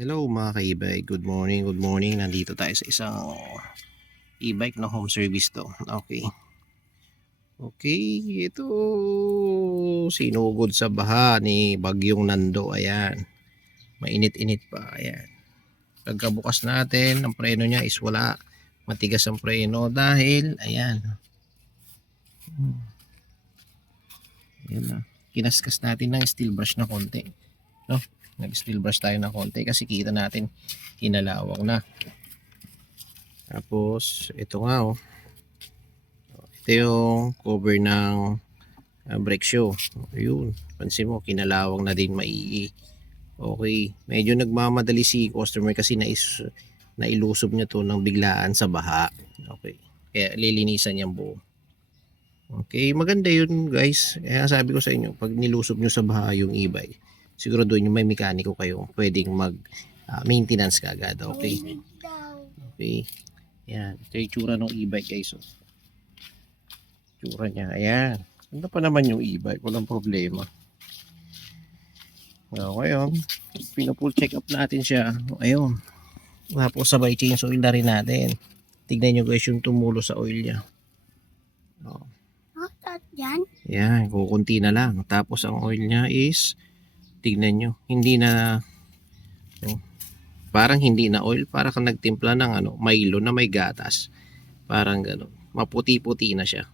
Hello mga ka-e-bike, good morning, good morning. Nandito tayo sa isang e-bike na home service to. Okay. Okay, ito sinugod sa baha ni Bagyong Nando. Ayan, mainit-init pa. Ayan. Pagkabukas natin, ang preno niya is wala. Matigas ang preno dahil, ayan. Ayan na. Kinaskas natin ng steel brush na konti. No? Nag-steel brush tayo ng konti kasi kita natin kinalawang na. Tapos, ito nga oh. Ito yung cover ng brake shoe. Ayun, pansin mo, kinalawang na din maigi. Okay, medyo nagmamadali si customer kasi nailusob niya to ng biglaan sa baha. Okay, kaya lilinisan niyang buo. Okay, maganda yun guys. Kaya sabi ko sa inyo, pag nilusob nyo sa baha yung e-bike, siguro doon yung may mekaniko kayo, pwedeng mag maintenance ka agad. Okay, okay. Yan, ito yung tsura ng e-bike guys. Oh. Tsura niya, ayan. Ganda pa naman yung e-bike, walang problema. Ngayon, pinapull check up natin siya. Ayun. Tapos sabay change oil na rin natin. Tignan nyo guys yung tumulo sa oil niya. Oh. Yan? Yan, kukunti na lang. Tapos ang oil niya is, tignan nyo, hindi na, parang hindi na oil. Parang kang nagtimpla ng Milo na may gatas. Parang gano'n. Maputi-puti na siya.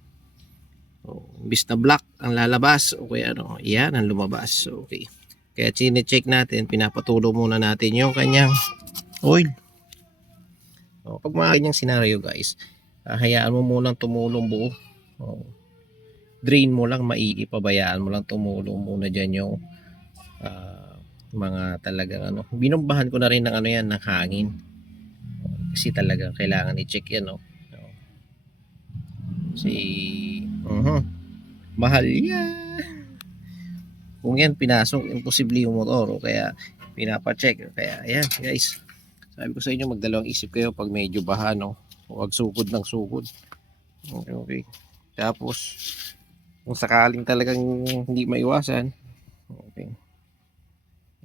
Oh, imbis na black ang lalabas, okay yan ang lumabas. Okay. Kaya chine-check natin, pinapatulo muna natin yung kanyang oil. O, pag mga ganyang senaryo guys, hayaan mo munang tumulong buo. O, drain mo lang maigi, pabayaan mo lang tumulong muna dyan yung mga talagang Binumbahan ko na rin ng yan, ng hangin. Kasi talaga kailangan i-check yan. Kasi, mahal yan. Kung yan pinasok, imposible yung motor. Kaya pinapacheck. Kaya ayan guys, sabi ko sa inyo, magdalawang isip kayo pag medyo baha, no? Huwag sugod ng sugod. Okay, okay. Tapos, kung sakaling talagang hindi maiwasan, okay.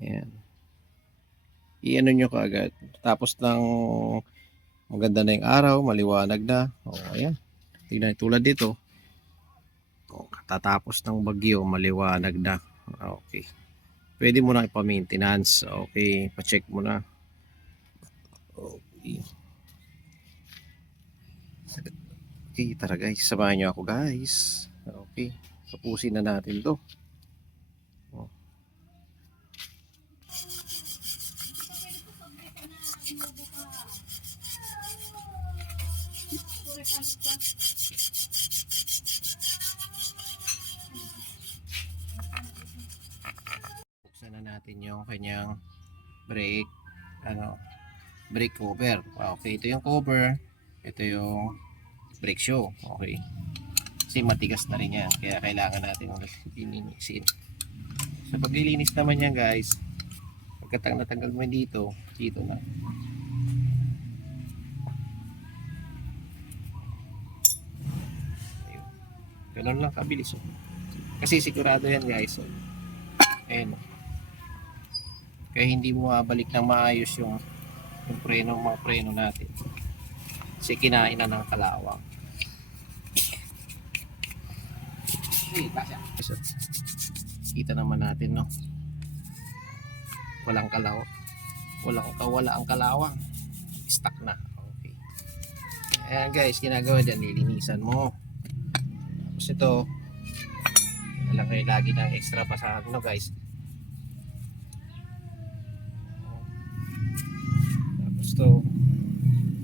Ayan. I-ano nyo kaagad. Tapos ng maganda na yung araw, maliwanag na. O, ayan. Tingnan, tulad dito. O, tatapos ng bagyo, maliwanag na. Okay. Pwede mo na ipa-maintenance. Okay, pa-check mo na. Okay. Okay, tara guys, samahan nyo ako guys. Okay, tapusin na natin to. Oh. Buksan na natin yung kanyang brake, brake cover. Okay, ito yung cover. Ito yung brake shoe. Okay. Kasi matigas na rin yan. Kaya kailangan natin linisin. Sa paglilinis naman yan guys, pagkatang natanggal mo dito na. Ayun. Ganun lang kabilis. Kasi sigurado yan guys. Ayun. Kaya hindi mo mabalik ng maayos yung mga preno natin. Kasi kinain na ng kalawang. So, kita naman natin, no? Walang kalawang. Wala ang kalawang. Stuck na. Okay. Ayan guys, ginagawa dyan, nilinisan mo. Tapos ito, alam kayo lagi ng extra pa sa guys. Tapos ito,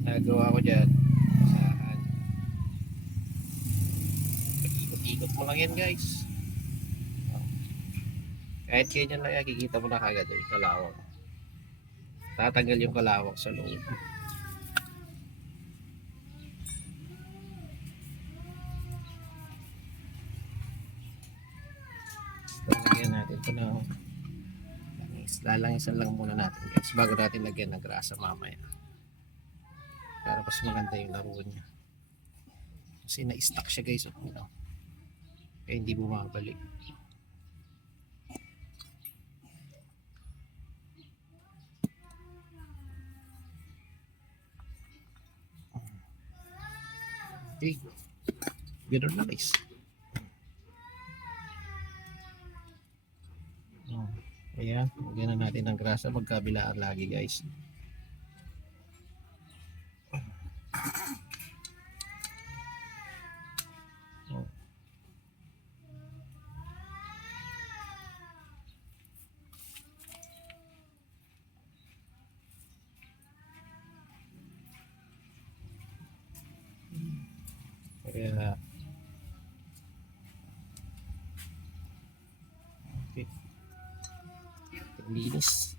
nagawa ko dyan. Ikot mo lang yan guys. Kahit ganyan lang yan, kikita mo na kagad yung kalawang. Tatanggal yung kalawang sa loob. Lagyan natin ito na lalangisan lang muna natin guys bago natin lagyan ng grasa mamaya para mas maganda yung laro niya kasi na-stuck siya guys kaya hindi bumabalik. Okay. Ganun na guys. Ayan, lagyan na natin ng grasa magkabilaan lagi guys. Kaya okay. Linis.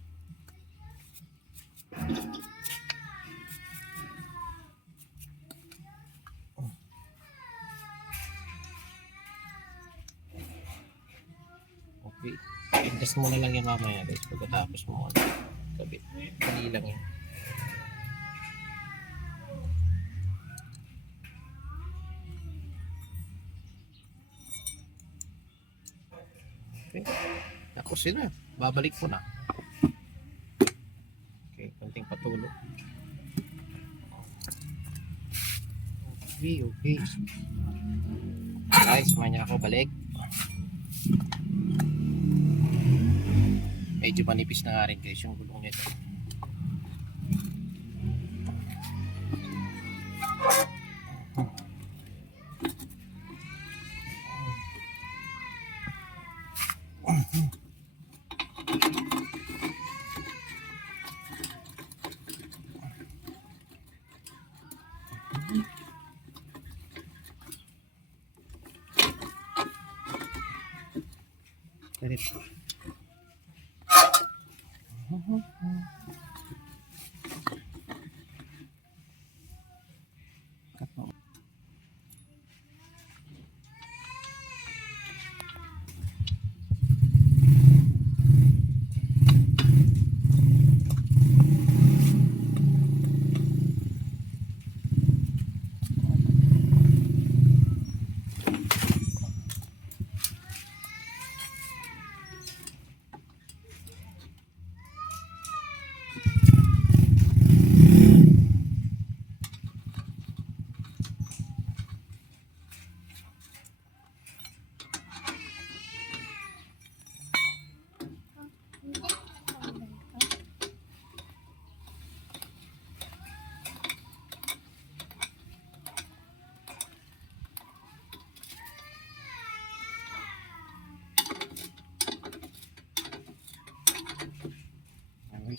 Okay. I-test mo na lang yan mamaya guys pagkatapos mo kabit. Dali lang yan. Okay. Tapos sila. Babalik ko na. Okay. Konting patulog. Okay. Okay. Guys, kumanya ako balik. Medyo manipis na nga rin guys yung gulong nito. Ganito.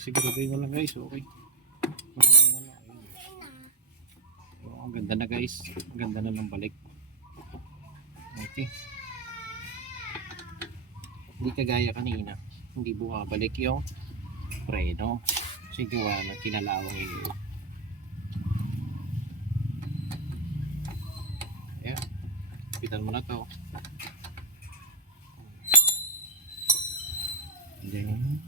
Siguraduhin mo lang guys, okay. Oh, ang ganda na guys, ang ganda na ng balik. Okay. Hindi kagaya kanina, hindi bumabalik yung preno. Sige na kinalawang yun. Ayan, pitan mo na to. Then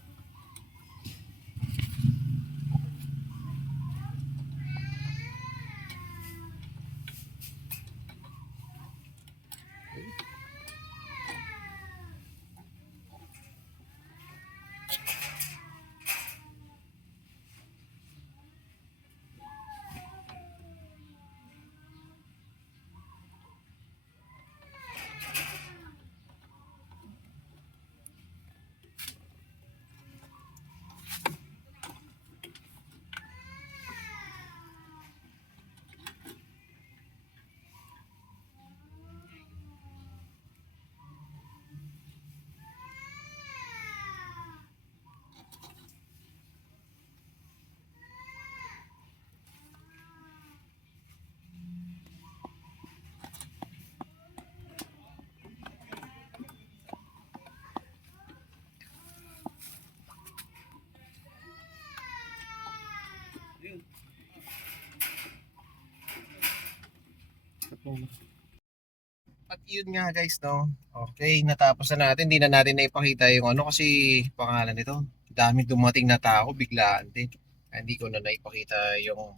at yun nga guys, no. Okay, natapos na natin. Hindi na natin naipakita yung ano kasi pangalan nito. Daming dumating na tao, biglaan din. Hindi ko na naipakita yung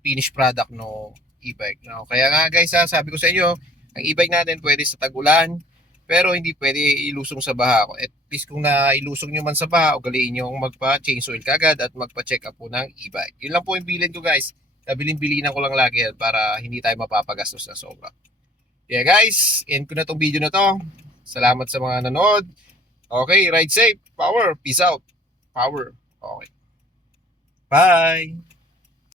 finished product no e-bike. No? Kaya nga guys, sabi ko sa inyo, ang e-bike natin pwede sa tag-ulan, pero hindi pwede ilusong sa baha. At least kung nailusong nyo man sa baha, ugaliin nyo magpa-change oil kagad at magpa-check up po ng e-bike. Yun lang po yung bilin ko guys. Kabilin-bilinan ko lang lagi yan para hindi tayo mapapagastos na sobra. Yeah guys, end ko na tong video na to. Salamat sa mga nanood. Okay, ride safe. Power. Peace out. Power. Okay. Bye.